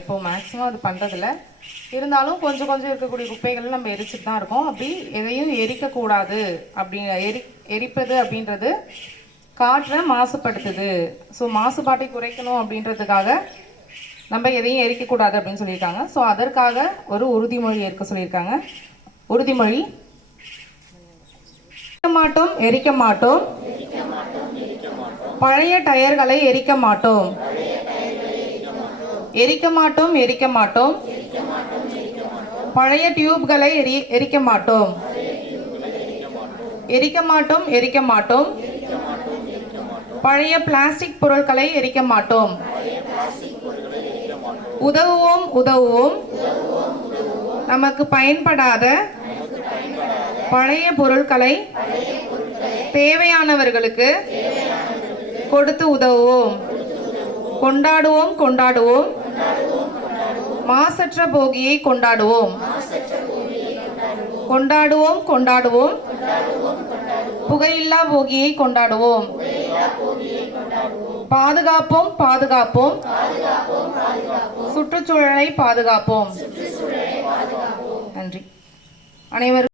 இப்போ மேக்ஸிமம் அது பண்ணுறதில்ல. இருந்தாலும் கொஞ்சம் கொஞ்சம் இருக்கக்கூடிய குப்பைகள் நம்ம எரிச்சுட்டு தான் இருக்கோம். அப்படி எதையும் எரிக்கக்கூடாது. அப்படி எரிப்பது அப்படின்றது காற்றை மாசுபடுத்துது. ஸோ மாசுபாட்டை குறைக்கணும் அப்படின்றதுக்காக நம்ம எதையும் எரிக்கக்கூடாது அப்படின்னு சொல்லியிருக்காங்க. ஸோ அதற்காக ஒரு உறுதிமொழி ஏற்க சொல்லியிருக்காங்க. உறுதிமொழி: மாட்டோம், எரிக்க மாட்டோம். பழைய டயர்களை எரிக்க மாட்டோம். எரிக்க மாட்டோம், எரிக்க மாட்டோம். பழைய டியூப்களை எரிக்க மாட்டோம். எரிக்க மாட்டோம், எரிக்க மாட்டோம். பழைய பிளாஸ்டிக் பொருட்களை எரிக்க மாட்டோம். உதவுவோம், உதவுவோம். நமக்கு பயன்படாத பழைய பொருட்களை தேவையானவர்களுக்கு கொடுத்து உதவுவோம். கொண்டாடுவோம், கொண்டாடுவோம். மாசற்ற போகியை கொண்டாடுவோம். கொண்டாடுவோம், கொண்டாடுவோம். புகையில்லா போகியை கொண்டாடுவோம். பாதுகாப்போம், பாதுகாப்போம். சுற்றுச்சூழலை பாதுகாப்போம். நன்றி. அனைவரும்